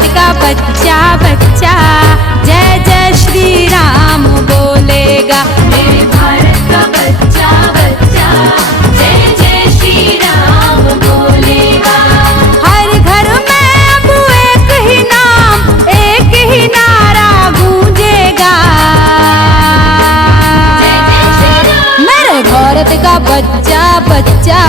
भारत का बच्चा बच्चा जय जय श्री राम बोलेगा। मेरे भारत का बच्चा बच्चा जय जय श्री राम बोलेगा। हर घर में अब एक ही नाम एक ही नारा गूंजेगा। जय जय श्री राम। मेरे भारत का बच्चा बच्चा